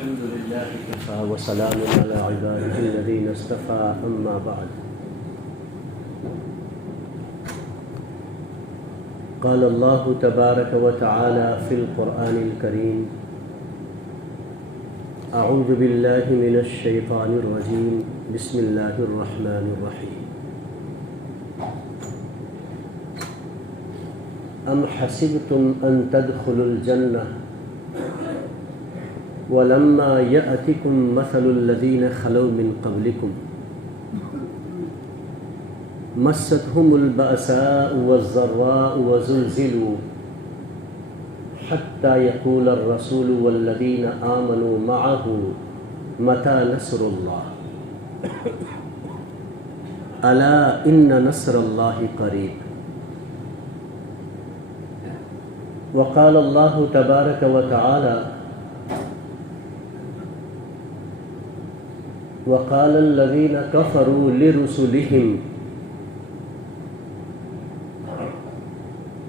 الحمد لله كفى وسلام على عباده الذين اصطفى أما بعد. قال الله تبارك وتعالى في القرآن الكريم: أعوذ بالله من الشيطان الرجيم، بسم الله الرحمن الرحيم. أم حسبتم أن تدخلوا الجنة ولما يأتكم مثل الذين خلوا من قبلكم مستهم البأساء والضراء وزلزلوا حتى يقول الرسول والذين آمنوا معه متى نصر الله ألا إن نصر الله قريب. وقال الله تبارك وتعالى: وقال الذين كفروا لرسلهم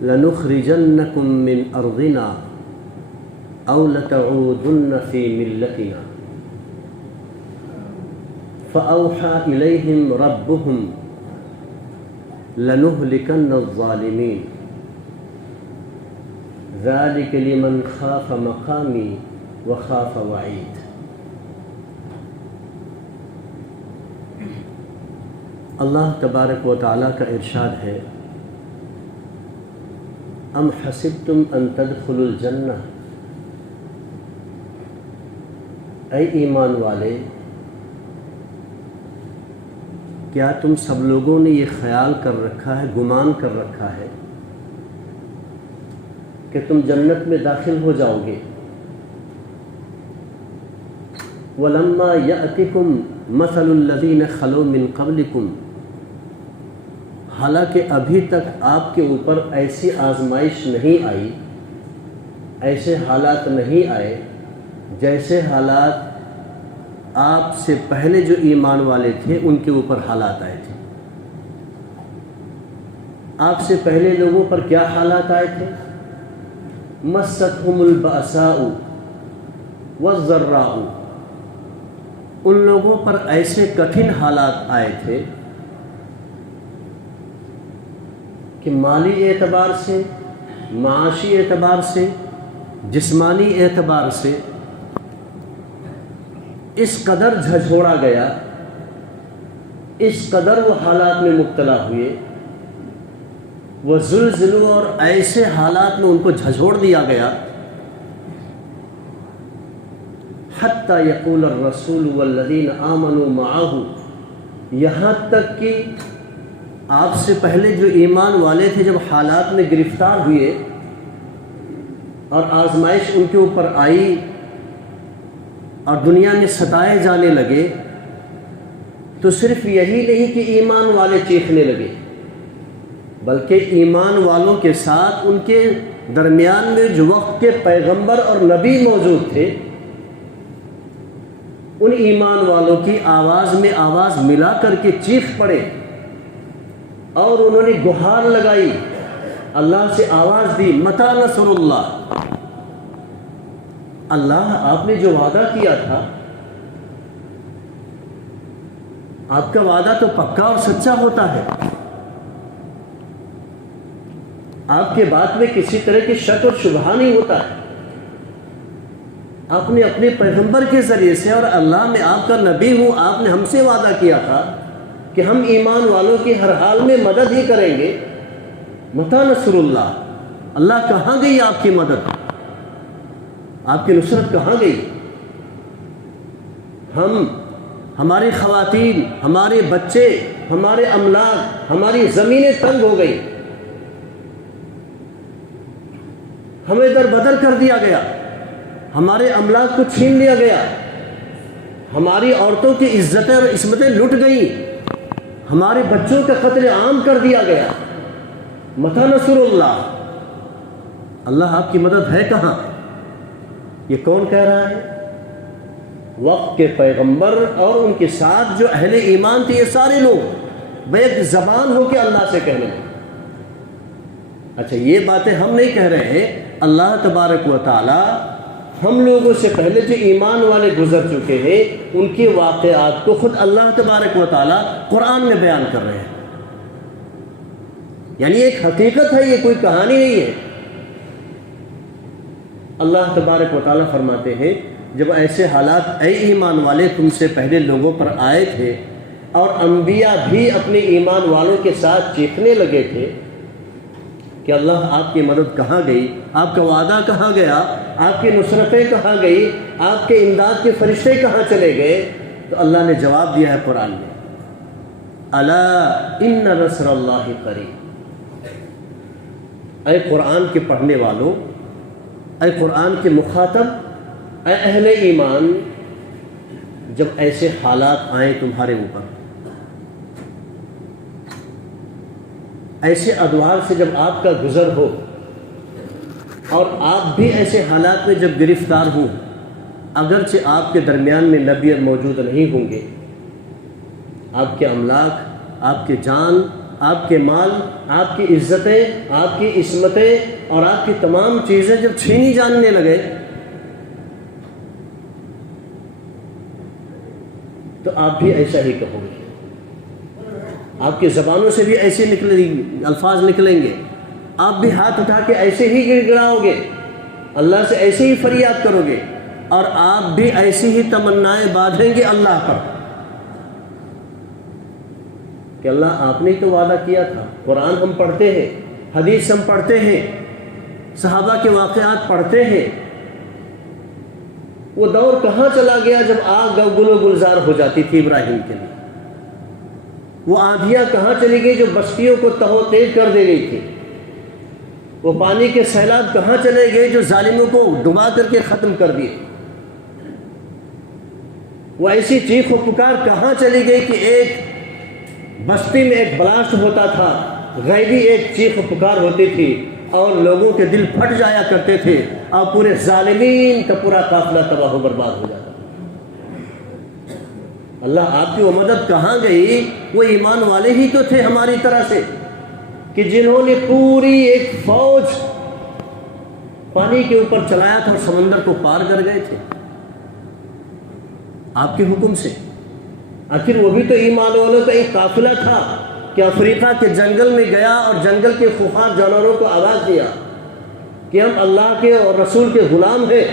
لنخرجنكم من أرضنا أو لتعودن في ملتنا فأوحى إليهم ربهم لنهلكن الظالمين ذلك لمن خاف مقامي وخاف وعيد. اللہ تبارک و تعالیٰ کا ارشاد ہے: ام حسبتم ان تدخلوا الجنہ، اے ایمان والے، کیا تم سب لوگوں نے یہ خیال کر رکھا ہے، گمان کر رکھا ہے کہ تم جنت میں داخل ہو جاؤ گے؟ وَلَمَّا يَأْتِكُمْ مَثَلُ الَّذِينَ خَلَوْا مِن قَبْلِكُمْ، حالانکہ ابھی تک آپ کے اوپر ایسی آزمائش نہیں آئی، ایسے حالات نہیں آئے جیسے حالات آپ سے پہلے جو ایمان والے تھے ان کے اوپر حالات آئے تھے۔ آپ سے پہلے لوگوں پر کیا حالات آئے تھے؟ مَسَّتْهُمُ الْبَأْسَاءُ وَالضَّرَّاءُ، ان لوگوں پر ایسے کٹھن حالات آئے تھے کہ مالی اعتبار سے، معاشی اعتبار سے، جسمانی اعتبار سے اس قدر جھنجھوڑا گیا، اس قدر وہ حالات میں مبتلا ہوئے، وہ زلزلوں اور ایسے حالات میں ان کو جھنجھوڑ دیا گیا، حتی یقول الرسول والذین آمنوا معہ، یہاں تک کہ آپ سے پہلے جو ایمان والے تھے جب حالات میں گرفتار ہوئے اور آزمائش ان کے اوپر آئی اور دنیا میں ستائے جانے لگے، تو صرف یہی نہیں کہ ایمان والے چیخنے لگے، بلکہ ایمان والوں کے ساتھ ان کے درمیان میں جو وقت کے پیغمبر اور نبی موجود تھے، ان ایمان والوں کی آواز میں آواز ملا کر کے چیخ پڑے اور انہوں نے گہار لگائی، اللہ سے آواز دی: متی نصر اللہ، اللہ آپ نے جو وعدہ کیا تھا، آپ کا وعدہ تو پکا اور سچا ہوتا ہے، آپ کے بات میں کسی طرح کی شک اور شبہ نہیں ہوتا ہے، آپ نے اپنے پیغمبر کے ذریعے سے، اور اللہ میں آپ کا نبی ہوں، آپ نے ہم سے وعدہ کیا تھا کہ ہم ایمان والوں کی ہر حال میں مدد ہی کریں گے۔ متی نصر اللہ، اللہ کہاں گئی آپ کی مدد، آپ کی نصرت کہاں گئی؟ ہماری خواتین، ہمارے بچے، ہمارے املاک، ہماری زمینیں تنگ ہو گئی، ہمیں در بدر کر دیا گیا، ہمارے املاک کو چھین لیا گیا، ہماری عورتوں کی عزتیں اور عصمتیں لٹ گئیں، ہمارے بچوں کا قتل عام کر دیا گیا۔ متی نصر اللہ، اللہ آپ کی مدد ہے کہاں؟ یہ کون کہہ رہا ہے؟ وقت کے پیغمبر اور ان کے ساتھ جو اہل ایمان تھے، یہ سارے لوگ بیک زبان ہو کے اللہ سے کہنے لگے۔ اچھا، یہ باتیں ہم نہیں کہہ رہے ہیں، اللہ تبارک و تعالی ہم لوگوں سے پہلے جو ایمان والے گزر چکے ہیں ان کے واقعات کو خود اللہ تبارک و تعالیٰ قرآن میں بیان کر رہے ہیں. یعنی ایک حقیقت ہے، یہ کوئی کہانی نہیں ہے. اللہ تبارک و تعالیٰ فرماتے ہیں جب ایسے حالات اے ایمان والے تم سے پہلے لوگوں پر آئے تھے اور انبیاء بھی اپنے ایمان والوں کے ساتھ چیخنے لگے تھے کہ اللہ آپ کی مدد کہاں گئی، آپ کا وعدہ کہاں گیا، آپ کی نصرتیں کہاں گئی، آپ کے امداد کے فرشتے کہاں چلے گئے، تو اللہ نے جواب دیا ہے قرآن میں، الا ان نصر اللہ قریب. اے قرآن کے پڑھنے والوں، اے قرآن کے مخاطب، اے اہل ایمان، جب ایسے حالات آئیں تمہارے اوپر، ایسے ادوار سے جب آپ کا گزر ہو اور آپ بھی ایسے حالات میں جب گرفتار ہوں، اگرچہ آپ کے درمیان میں نبی موجود نہیں ہوں گے، آپ کے املاک، آپ کے جان، آپ کے مال، آپ کی عزتیں، آپ کی عصمتیں اور آپ کی تمام چیزیں جب چھینی جانے لگے تو آپ بھی ایسا ہی کہو گے. آپ کی زبانوں سے بھی ایسے الفاظ نکلیں گے، آپ بھی ہاتھ اٹھا کے ایسے ہی گڑ گڑاؤ گے، اللہ سے ایسے ہی فریاد کرو گے، اور آپ بھی ایسی ہی تمنائیں باندھیں گے اللہ پر کہ اللہ آپ نے تو وعدہ کیا تھا. قرآن ہم پڑھتے ہیں، حدیث ہم پڑھتے ہیں، صحابہ کے واقعات پڑھتے ہیں. وہ دور کہاں چلا گیا جب آگ گل و گلزار ہو جاتی تھی ابراہیم کے لیے؟ وہ آندھیاں کہاں چلی گئی جو بستیوں کو تہو تیز کر دے گئی تھی؟ وہ پانی کے سیلاب کہاں چلے گئے جو ظالموں کو ڈبا کر کے ختم کر دیے؟ وہ ایسی چیخ و پکار کہاں چلی گئی کہ ایک بستی میں ایک بلاسٹ ہوتا تھا، غیبی ایک چیخ و پکار ہوتی تھی اور لوگوں کے دل پھٹ جایا کرتے تھے اور پورے ظالمین کا پورا قافلہ تباہ و برباد ہو جاتا. اللہ آپ کی وہ مدد کہاں گئی؟ وہ ایمان والے ہی تو تھے ہماری طرح سے کہ جنہوں نے پوری ایک فوج پانی کے اوپر چلایا تھا اور سمندر کو پار کر گئے تھے آپ کے حکم سے. آخر وہ بھی تو ایمان والوں کا ایک قافلہ تھا کہ افریقہ کے جنگل میں گیا اور جنگل کے خوفناک جانوروں کو آواز دیا کہ ہم اللہ کے اور رسول کے غلام ہیں،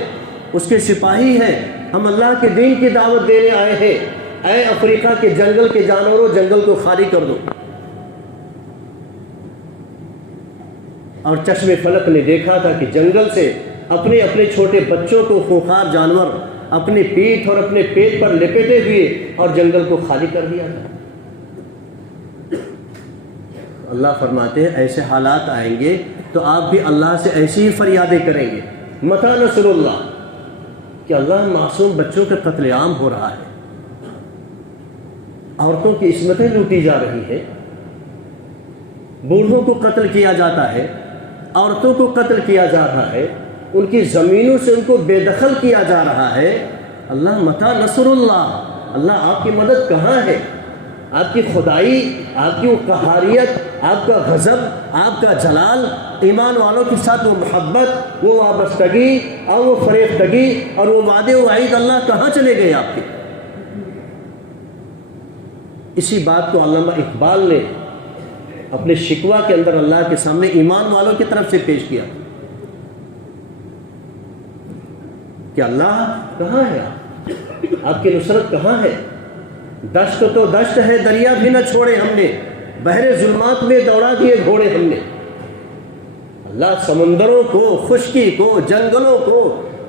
اس کے سپاہی ہیں، ہم اللہ کے دین کی دعوت دینے آئے ہیں. اے افریقہ کے جنگل کے جانوروں، جنگل کو خالی کر دو. اور چشم فلک نے دیکھا تھا کہ جنگل سے اپنے اپنے چھوٹے بچوں کو خوفناک جانور اپنی پیٹھ اور اپنے پیٹ پر لپیٹے ہوئے اور جنگل کو خالی کر دیا تھا. اللہ فرماتے ہیں ایسے حالات آئیں گے تو آپ بھی اللہ سے ایسی ہی فریادیں کریں گے. متی نصر اللہ، کہ اللہ معصوم بچوں کا قتل عام ہو رہا ہے، عورتوں کی عصمتیں لوٹی جا رہی ہے، بوڑھوں کو قتل کیا جاتا ہے، عورتوں کو قتل کیا جا رہا ہے، ان کی زمینوں سے ان کو بے دخل کیا جا رہا ہے. اللہ متی نصر اللہ، اللہ آپ کی مدد کہاں ہے؟ آپ کی خدائی، آپ کی وہ قہاریت، آپ کا غضب، آپ کا جلال، ایمان والوں کے ساتھ وہ محبت، وہ وابستگی اور وہ فریفتگی اور وہ وعدے و وعید، اللہ کہاں چلے گئے آپ کے؟ اسی بات کو علامہ اقبال نے اپنے شکوہ کے اندر اللہ کے سامنے ایمان والوں کی طرف سے پیش کیا کہ اللہ کہاں ہے؟ آپ کی نصرت کہاں ہے؟ دشت تو دشت ہے، دریا بھی نہ چھوڑے ہم نے، بحر ظلمات میں دوڑا دیے گھوڑے ہم نے. اللہ سمندروں کو، خشکی کو، جنگلوں کو،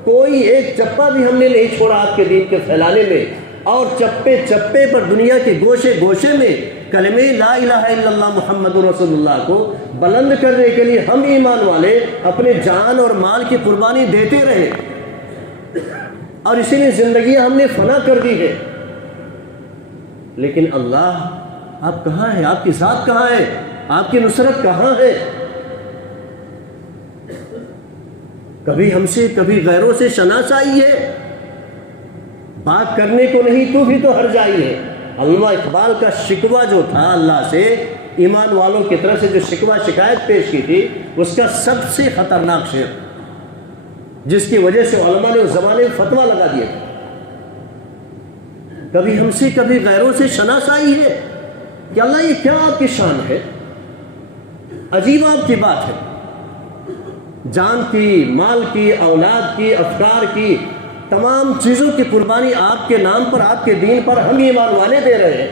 کوئی ایک چپا بھی ہم نے نہیں چھوڑا آپ کے دین کے پھیلانے میں، اور چپے چپے پر دنیا کے گوشے گوشے میں کلمہ لا الہ الا اللہ محمد رسول اللہ کو بلند کرنے کے لیے ہم ایمان والے اپنے جان اور مال کی قربانی دیتے رہے، اور اسی لیے زندگیاں ہم نے فنا کر دی ہے. لیکن اللہ آپ کہاں ہیں؟ آپ کی ذات کہاں ہے؟ آپ کی نصرت کہاں ہے؟ کبھی ہم سے کبھی غیروں سے شناسائی ہے، بات کرنے کو نہیں تو بھی تو ہر جائی ہے. علامہ اقبال کا شکوہ جو تھا اللہ سے، ایمان والوں کی طرف سے جو شکوہ شکایت پیش کی تھی، اس کا سب سے خطرناک شعر جس کی وجہ سے علماء نے اس زمانے میں فتویٰ لگا دیا تھا. کبھی ہم سے کبھی غیروں سے شناسائی ہے کہ اللہ یہ کیا آپ کی شان ہے، عجیب آپ کی بات ہے. جان کی، مال کی، اولاد کی، افکار کی، تمام چیزوں کی قربانی آپ کے نام پر، آپ کے دین پر ہم ایمان والے دے رہے ہیں،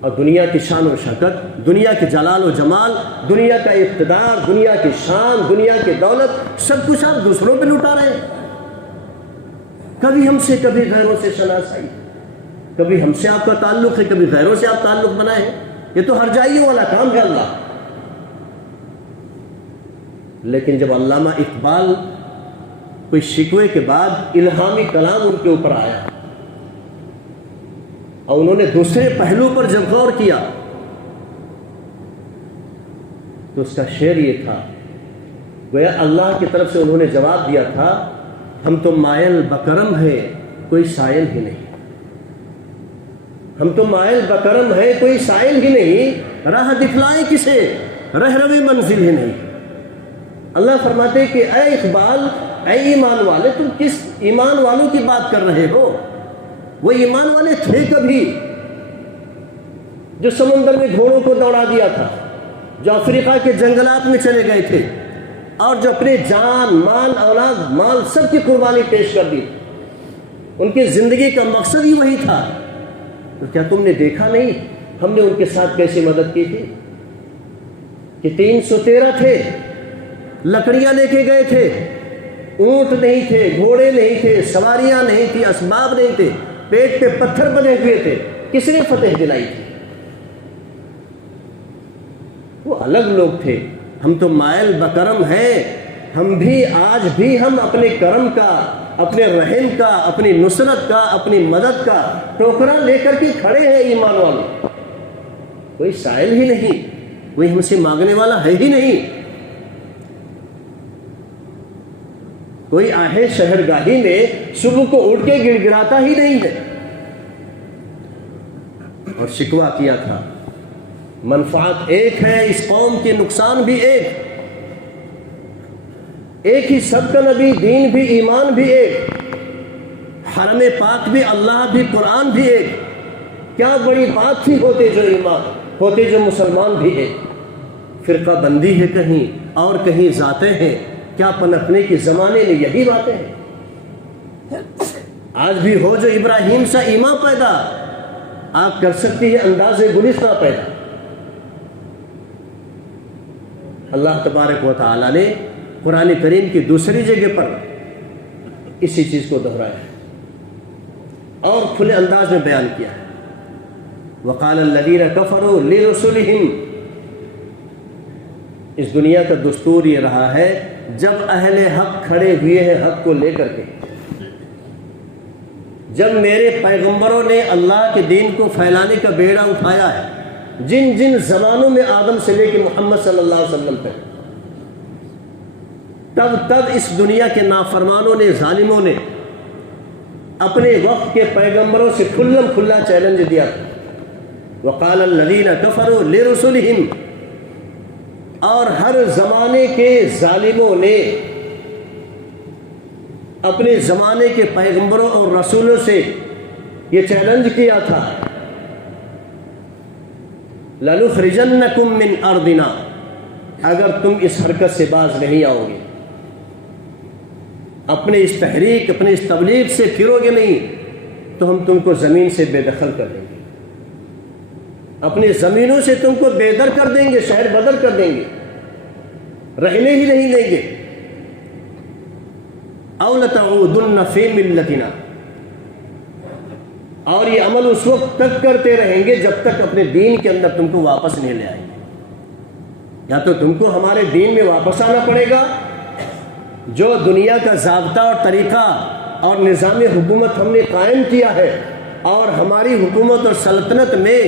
اور دنیا کی شان و شوکت، دنیا کے جلال و جمال، دنیا کا اقتدار، دنیا کی شان، دنیا کی دولت، سب کچھ آپ دوسروں پہ لٹا رہے ہیں. کبھی ہم سے کبھی غیروں سے شناسائی، کبھی ہم سے آپ کا تعلق ہے، کبھی غیروں سے آپ تعلق بنائے ہیں. یہ تو ہر جائیوں والا کام ہے اللہ. لیکن جب علامہ اقبال کوئی شکوے کے بعد الہامی کلام ان کے اوپر آیا اور انہوں نے دوسرے پہلو پر جب غور کیا تو اس کا شعر یہ تھا، گویا اللہ کی طرف سے انہوں نے جواب دیا تھا، ہم تو مائل بکرم ہے کوئی سائل ہی نہیں، ہم تو مائل بکرم ہے کوئی سائل ہی نہیں، راہ دکھلائے کسے رہروی منزل ہی نہیں. اللہ فرماتے کہ اے اقبال، اے ایمان والے، تم کس ایمان والوں کی بات کر رہے ہو؟ وہ ایمان والے تھے کبھی جو سمندر میں گھوڑوں کو دوڑا دیا تھا، جو افریقہ کے جنگلات میں چلے گئے تھے، اور جو اپنے جان، مال، اولاد، مال سب کی قربانی پیش کر دی. ان کی زندگی کا مقصد ہی وہی تھا. تو کیا تم نے دیکھا نہیں ہم نے ان کے ساتھ کیسی مدد کی تھی؟ کہ 313 تھے، لکڑیاں لے کے گئے تھے، اونٹ نہیں تھے، گھوڑے نہیں تھے، سواریاں نہیں تھی، اسباب نہیں تھے، پیٹ پہ پتھر بنے ہوئے تھے. کس نے فتح دلائی تھی؟ وہ الگ لوگ تھے. ہم تو مائل بکرم ہیں، ہم بھی آج بھی ہم اپنے کرم کا، اپنے رحم کا، اپنی نصرت کا، اپنی مدد کا ٹوکرا لے کر کے کھڑے ہیں ایمان والے. کوئی سائل ہی نہیں، کوئی ہم سے مانگنے والا ہے ہی نہیں، کوئی آہے شہرگاہی میں صبح کو اٹھ کے گڑ گڑاتا ہی نہیں ہے. اور شکوہ کیا تھا، منفعت ایک ہے اس قوم کی، نقصان بھی ایک ہی سب کا نبی، دین بھی، ایمان بھی ایک، حرم پاک بھی، اللہ بھی، قرآن بھی ایک. کیا بڑی بات تھی ہوتے جو ایمان، ہوتے جو مسلمان بھی ایک. فرقہ بندی ہے کہیں اور کہیں ذاتیں ہیں، کیا پنپنے کی زمانے میں یہی باتیں ہیں. آج بھی ہو جو ابراہیم سا ایمان پیدا، آپ کر سکتی ہے انداز گلستہ پیدا. اللہ تبارک و تعالی نے قرآن کریم کی دوسری جگہ پر اسی چیز کو دہرایا ہے اور کھلے انداز میں بیان کیا ہے. وقال الذین کفروا لرسلہم. اس دنیا کا دستور یہ رہا ہے جب اہل حق کھڑے ہوئے ہیں حق کو لے کر کے، جب میرے پیغمبروں نے اللہ کے دین کو پھیلانے کا بیڑا اٹھایا ہے، جن جن زمانوں میں آدم سے لے کے محمد صلی اللہ علیہ وسلم تک، تب اس دنیا کے نافرمانوں نے، ظالموں نے اپنے وقت کے پیغمبروں سے کھلم کھلا چیلنج دیا تھا. وقال الذین کفروا لرسلہم. اور ہر زمانے کے ظالموں نے اپنے زمانے کے پیغمبروں اور رسولوں سے یہ چیلنج کیا تھا، لَنُخْرِجَنَّكُم مِّنْ أَرْضِنَا. اگر تم اس حرکت سے باز نہیں آؤ گے، اپنے اس تحریک، اپنے اس تبلیغ سے پھرو گے نہیں، تو ہم تم کو زمین سے بے دخل کر دیں گے، اپنی زمینوں سے تم کو بے در کر دیں گے، شہر بدر کر دیں گے، رہنے ہی نہیں دیں گے. أَوْ لَتَعُودُنَّ فِي مِلَّتِنَا. اور یہ عمل اس وقت تک کرتے رہیں گے جب تک اپنے دین کے اندر تم کو واپس نہیں لے آئیں گے. یا تو تم کو ہمارے دین میں واپس آنا پڑے گا، جو دنیا کا ضابطہ اور طریقہ اور نظام حکومت ہم نے قائم کیا ہے، اور ہماری حکومت اور سلطنت میں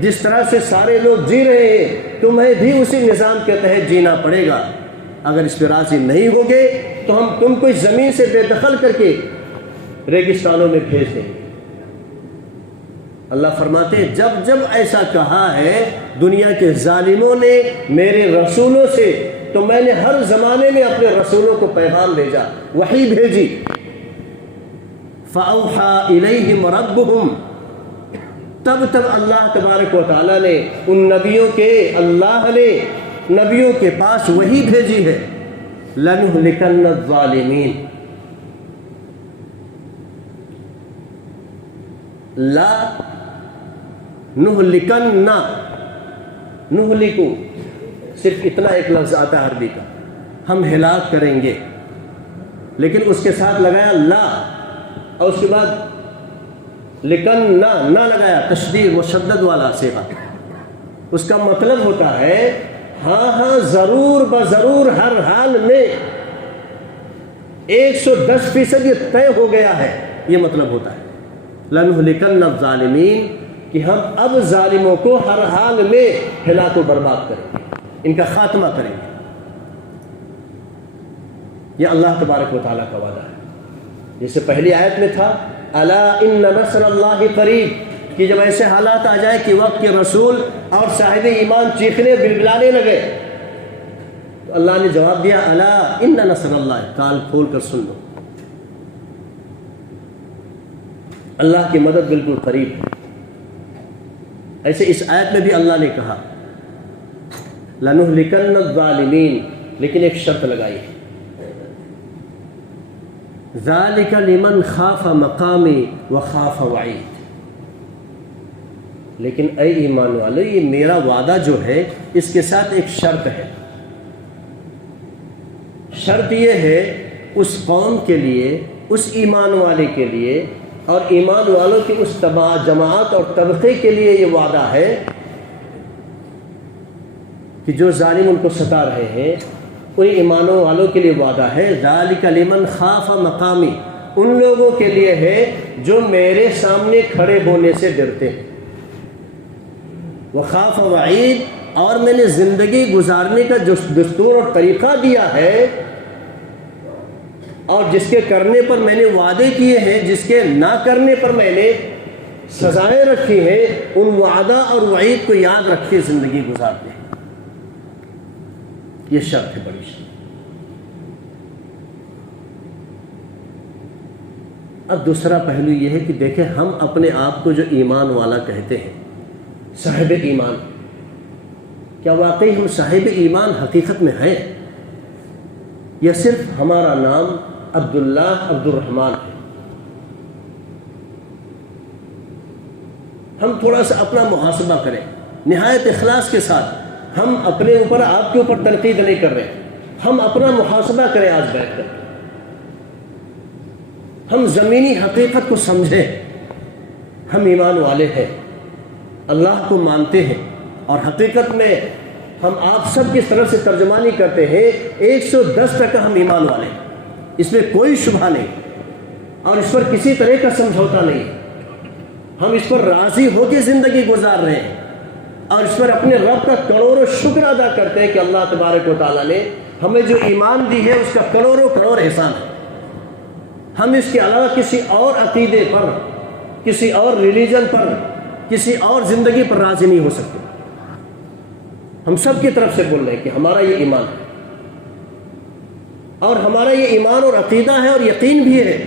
جس طرح سے سارے لوگ جی رہے ہیں، تمہیں بھی اسی نظام کے تحت جینا پڑے گا. اگر اس پہ راضی نہیں ہوگے تو ہم تم کو اس زمین سے بے دخل کر کے ریگستانوں میں بھیج دیں گے. اللہ فرماتے ہیں جب جب ایسا کہا ہے دنیا کے ظالموں نے میرے رسولوں سے تو میں نے ہر زمانے میں اپنے رسولوں کو پیغام بھیجا، وحی بھیجی. فَأَوْحَى إِلَيْهِمْ رَبُّهُمْ، تب اللہ تبارک و تعالیٰ نے ان نبیوں کے، اللہ نے نبیوں کے پاس وحی بھیجی ہے. لَنُهْلِكَنَّ الظَّالِمِينَ، لا نہلکن، نہلکو صرف اتنا ایک لفظ آتا ہے عربی کا، ہم ہلاک کریں گے، لیکن اس کے ساتھ لگایا لا، اور اس کے بعد لکن نہ لگایا، تشدید مشدد والا صیغہ. اس کا مطلب ہوتا ہے ہاں ضرور بضرور ہر حال میں 110% یہ طے ہو گیا ہے، یہ مطلب ہوتا ہے لَنُهْلِكَنَّ الظَّالِمِينَ، کہ ہم اب ظالموں کو ہر حال میں ہلاک و برباد کریں گے، ان کا خاتمہ کریں گے. یہ اللہ تبارک و تعالیٰ کا وعدہ ہے. جیسے پہلی آیت میں تھا الا ان نصر اللہ قریب، کہ جب ایسے حالات آ جائے کہ وقت کے رسول اور صاحب ایمان چیخنے بلبلانے لگے، تو اللہ نے جواب دیا الا ان نصر اللہ، کان کھول کر سن لو، اللہ کی مدد بالکل قریب ہے. ایسے اس آیت میں بھی اللہ نے کہا لَنُهْلِكَنَّ الظَّالِمِينَ، لیکن ایک شرط لگائی ہے، ذَلِكَ لِمَنْ خَافَ مَقَامِي وَخَافَ وَعِيدِ. لیکن اے ایمان والو، یہ میرا وعدہ جو ہے اس کے ساتھ ایک شرط ہے. شرط یہ ہے اس قوم کے لیے، اس ایمان والے کے لیے اور ایمان والوں کی اس جماعت اور طبقے کے لیے یہ وعدہ ہے کہ جو ظالم ان کو ستا رہے ہیں، ان ایمانوں والوں کے لیے وعدہ ہے ذالک لمن خاف مقامی، ان لوگوں کے لیے ہے جو میرے سامنے کھڑے ہونے سے ڈرتے ہیں. وخاف وعید، اور میں نے زندگی گزارنے کا جو دستور اور طریقہ دیا ہے اور جس کے کرنے پر میں نے وعدے کیے ہیں، جس کے نہ کرنے پر میں نے سزائیں رکھی ہیں، ان وعدہ اور وعید کو یاد رکھے زندگی گزارتے ہیں. یہ شرط ہے، بڑی شرط. اب دوسرا پہلو یہ ہے کہ دیکھیں ہم اپنے آپ کو جو ایمان والا کہتے ہیں، صاحب ایمان، کیا واقعی ہم صاحب ایمان حقیقت میں ہیں، یا صرف ہمارا نام عبداللہ عبد الرحمن ہے؟ ہم تھوڑا سا اپنا محاسبہ کریں نہایت اخلاص کے ساتھ. ہم اپنے اوپر، آپ کے اوپر تنقید نہیں کر رہے، ہم اپنا محاسبہ کریں آج بیٹھ کر. ہم زمینی حقیقت کو سمجھیں، ہم ایمان والے ہیں، اللہ کو مانتے ہیں، اور حقیقت میں ہم آپ سب کی طرف سے ترجمانی کرتے ہیں 110% ہم ایمان والے ہیں. اس میں کوئی شبہ نہیں، اور اس پر کسی طرح کا سمجھوتا نہیں. ہم اس پر راضی ہو کے زندگی گزار رہے ہیں، اور اس پر اپنے رب کا کروڑوں شکر ادا کرتے ہیں کہ اللہ تبارک و تعالیٰ نے ہمیں جو ایمان دی ہے اس کا کروڑوں کروڑ احسان ہے. ہم اس کے علاوہ کسی اور عقیدے پر، کسی اور ریلیجن پر، کسی اور زندگی پر راضی نہیں ہو سکتے. ہم سب کی طرف سے بول رہے ہیں کہ ہمارا یہ ایمان ہے، اور ہمارا یہ ایمان اور عقیدہ ہے اور یقین بھی ہے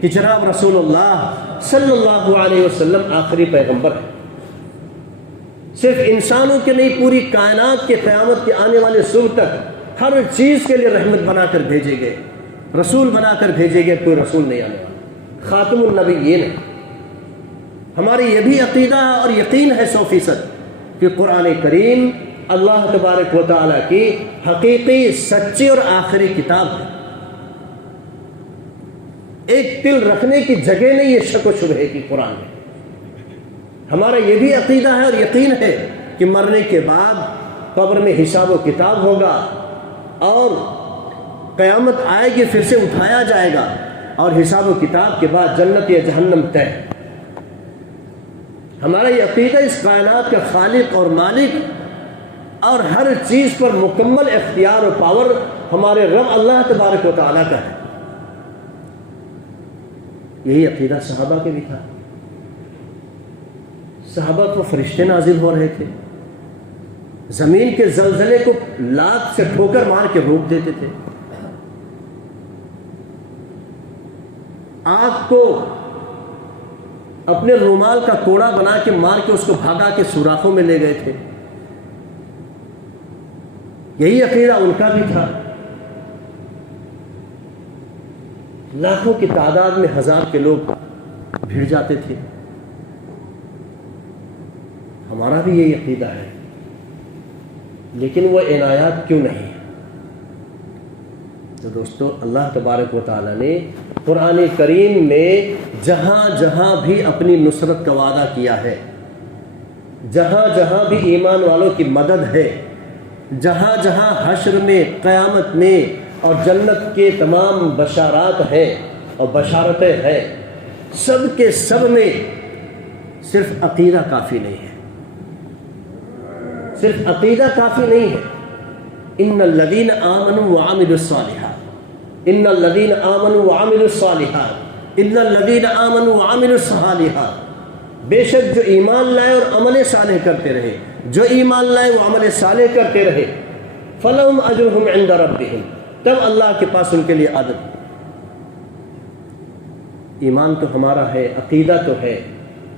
کہ جناب رسول اللہ صلی اللہ علیہ وسلم آخری پیغمبر ہے. صرف انسانوں کے نہیں، پوری کائنات کے قیامت کے آنے والے صبح تک ہر چیز کے لیے رحمت بنا کر بھیجے گئے، رسول بنا کر بھیجے گئے، کوئی رسول نہیں آنے والا، خاتم النبیین ہے. ہمارے یہ بھی عقیدہ اور یقین ہے 100% کہ قرآن کریم اللہ تبارک و تعالیٰ کی حقیقی، سچی اور آخری کتاب ہے. ایک تل رکھنے کی جگہ نہیں ہے شک و شبہے کی قرآن میں. ہمارا یہ بھی عقیدہ ہے اور یقین ہے کہ مرنے کے بعد قبر میں حساب و کتاب ہوگا، اور قیامت آئے گی، پھر سے اٹھایا جائے گا، اور حساب و کتاب کے بعد جنت یا جہنم طے. ہمارا یہ عقیدہ اس کائنات کا خالق اور مالک اور ہر چیز پر مکمل اختیار و پاور ہمارے رب اللہ تبارک و تعالیٰ کا ہے. یہی عقیدہ صحابہ کے بھی تھا. صحابہ کو فرشتے نازل ہو رہے تھے، زمین کے زلزلے کو لات سے ٹھوکر مار کے روک دیتے تھے، آگ کو اپنے رومال کا کوڑا بنا کے مار کے اس کو بھاگا کے سوراخوں میں لے گئے تھے۔ یہی عقیدہ ان کا بھی تھا۔ لاکھوں کی تعداد میں ہزار کے لوگ بھیڑ جاتے تھے۔ ہمارا بھی یہی عقیدہ ہے، لیکن وہ عنایات کیوں نہیں ہے؟ تو دوستو، اللہ تبارک و تعالیٰ نے قرآن کریم میں جہاں جہاں بھی اپنی نصرت کا وعدہ کیا ہے، جہاں جہاں بھی ایمان والوں کی مدد ہے، جہاں جہاں حشر میں، قیامت میں اور جنت کے تمام بشارات ہیں اور بشارتیں ہیں، سب کے سب میں صرف عقیدہ کافی نہیں ہے، صرف عقیدہ کافی نہیں ہے۔ ان الذین آمنوا وعملوا الصالحات، ان الذین آمنوا وعملوا الصالحات، ان الذین آمنوا وعملوا الصالحات، بے شک جو ایمان لائے اور عمل صالح کرتے رہے، جو ایمان لائے وہ عمل صالح کرتے رہے، فلہم اجرہم عند ربہم، تب اللہ کے پاس ان کے لیے عدل۔ ایمان تو ہمارا ہے، عقیدہ تو ہے،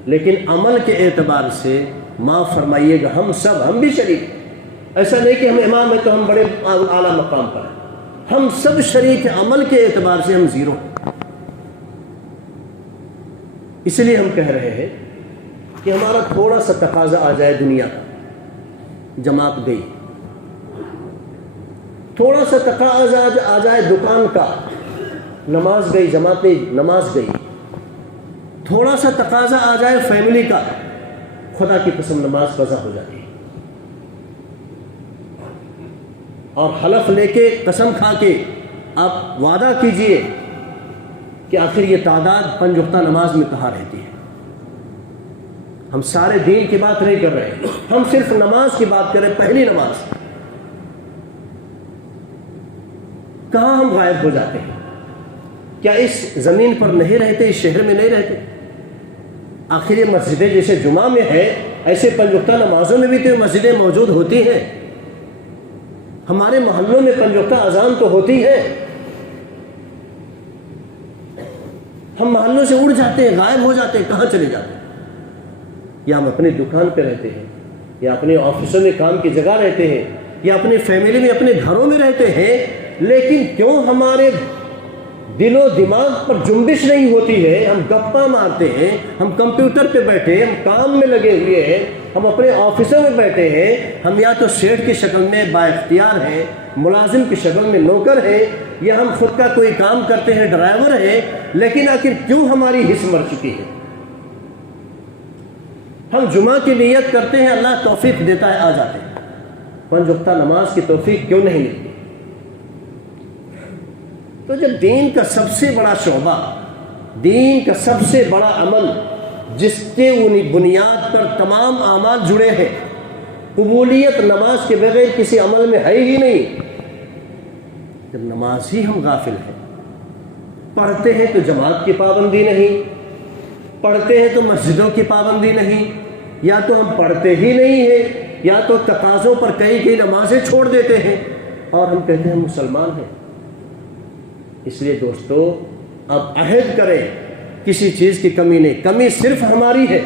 لیکن عمل کے اعتبار سے معاف فرمائیے گا ہم بھی شریک ہیں۔ ایسا نہیں کہ ہم امام ہیں تو ہم بڑے اعلیٰ مقام پر ہیں، ہم سب شریک ہیں، عمل کے اعتبار سے ہم زیرو ہیں۔ اس لیے ہم کہہ رہے ہیں کہ ہمارا تھوڑا سا تقاضا آ جائے دنیا کا، جماعت گئی، تھوڑا سا تقاضا آ جائے دکان کا، نماز گئی، جماعت نہیں، نماز گئی، تھوڑا سا تقاضا آ جائے فیملی کا، خدا کی قسم نماز قضا ہو جاتی ہے۔ اور حلف لے کے، قسم کھا کے آپ وعدہ کیجئے کہ آخر یہ تعداد 5 وقتہ نماز میں کہاں رہتی ہے۔ ہم سارے دین کی بات نہیں کر رہے، ہم صرف نماز کی بات کر رہے، پہلی نماز۔ کہاں ہم غائب ہو جاتے ہیں؟ کیا اس زمین پر نہیں رہتے، اس شہر میں نہیں رہتے؟ آخر یہ مسجدیں جیسے جمعہ میں ہے، ایسے 5 وقتہ نمازوں میں بھی تو مسجدیں موجود ہوتی ہیں، ہمارے محلوں میں 5 وقتہ اذان تو ہوتی ہے۔ ہم محلوں سے اڑ جاتے ہیں، غائب ہو جاتے ہیں، کہاں چلے جاتے ہیں؟ یا ہم اپنی دکان پہ رہتے ہیں، یا اپنے آفسوں میں کام کی جگہ رہتے ہیں، یا اپنی فیملی میں، اپنے گھروں میں رہتے ہیں، لیکن کیوں ہمارے دل و دماغ پر جنبش نہیں ہوتی ہے؟ ہم گپاں مارتے ہیں، ہم کمپیوٹر پہ بیٹھے، ہم کام میں لگے ہوئے ہیں، ہم اپنے آفسوں میں بیٹھے ہیں، ہم یا تو سیٹ کی شکل میں با اختیار ہیں، ملازم کی شکل میں نوکر ہیں، یا ہم خود کا کوئی کام کرتے ہیں، ڈرائیور ہیں، لیکن آخر کیوں ہماری حص مر چکی ہے؟ ہم جمعہ کی نیت کرتے ہیں، اللہ توفیق دیتا ہے، آ جاتے ہیں، 5 وقتہ نماز کی توفیق کیوں نہیں ملتی؟ تو جب دین کا سب سے بڑا شعبہ، دین کا سب سے بڑا عمل، جس کے بنیاد پر تمام اعمال جڑے ہیں، قبولیت نماز کے بغیر کسی عمل میں ہے ہی نہیں، جب نماز ہی ہم غافل ہیں، پڑھتے ہیں تو جماعت کی پابندی نہیں، پڑھتے ہیں تو مسجدوں کی پابندی نہیں، یا تو ہم پڑھتے ہی نہیں ہیں، یا تو تقاضوں پر کئی نمازیں چھوڑ دیتے ہیں، اور ہم کہتے ہیں ہم مسلمان ہیں۔ اس لیے دوستو، اب عہد کریں، کسی چیز کی کمی نہیں، کمی صرف ہماری ہے۔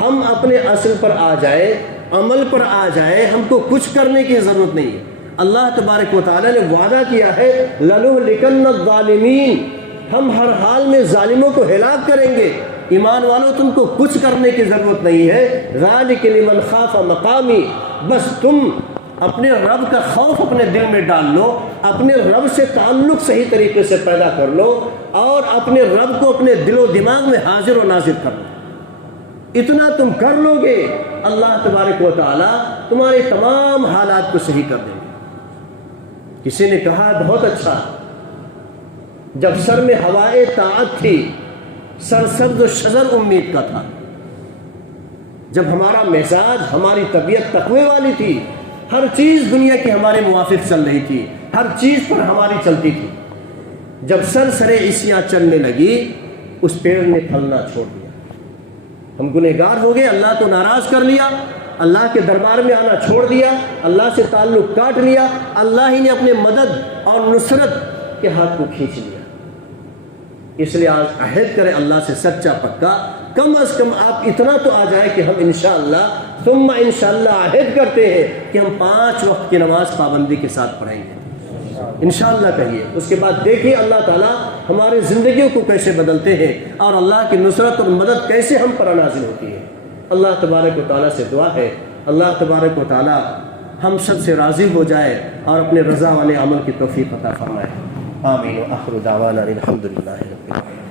ہم اپنے اصل پر آ جائے، عمل پر آ جائے، ہم کو کچھ کرنے کی ضرورت نہیں ہے۔ اللہ تبارک و تعالیٰ نے وعدہ کیا ہے، لَنُهْلِكَنَّ الظَّالِمِينَ، ہم ہر حال میں ظالموں کو ہلاک کریں گے۔ ایمان والوں، تم کو کچھ کرنے کی ضرورت نہیں ہے۔ ذَلِكَ لِمَنْ خَافَ مَقَامِي، بس تم اپنے رب کا خوف اپنے دل میں ڈال لو، اپنے رب سے تعلق صحیح طریقے سے پیدا کر لو، اور اپنے رب کو اپنے دل و دماغ میں حاضر و ناظر کر لو۔ اتنا تم کر لو گے، اللہ تبارک و تعالیٰ تمہارے تمام حالات کو صحیح کر دیں گے۔ کسی نے کہا بہت اچھا، جب سر میں ہوائے طاعت تھی، سرسبز و شجر امید کا تھا، جب ہمارا مزاج، ہماری طبیعت تقوی والی تھی، ہر چیز دنیا کی ہمارے موافق چل رہی تھی، ہر چیز پر ہماری چلتی تھی، جب سر عصیاں چلنے لگی، اس پیڑ نے پھلنا چھوڑ دیا، ہم گنہگار ہو گئے، اللہ کو ناراض کر لیا، اللہ کے دربار میں آنا چھوڑ دیا، اللہ سے تعلق کاٹ لیا، اللہ ہی نے اپنے مدد اور نصرت کے ہاتھ کو کھینچ لیا۔ اس لیے آج عہد کریں اللہ سے سچا پکا، کم از کم آپ اتنا تو آ جائے کہ ہم انشاءاللہ ثم انشاءاللہ عہد کرتے ہیں کہ ہم 5 وقت کی نماز پابندی کے ساتھ پڑھیں گے، انشاءاللہ کہیے۔ اس کے بعد دیکھیے اللہ تعالیٰ ہماری زندگیوں کو کیسے بدلتے ہیں اور اللہ کی نصرت اور مدد کیسے ہم پر نازل ہوتی ہے۔ اللہ تبارک و تعالیٰ سے دعا ہے اللہ تبارک و تعالیٰ ہم سب سے راضی ہو جائے اور اپنے رضا والے عمل کی توفیق عطا فرمائے۔ آمین و آخر دعوانا الحمدللہ رب العالمین۔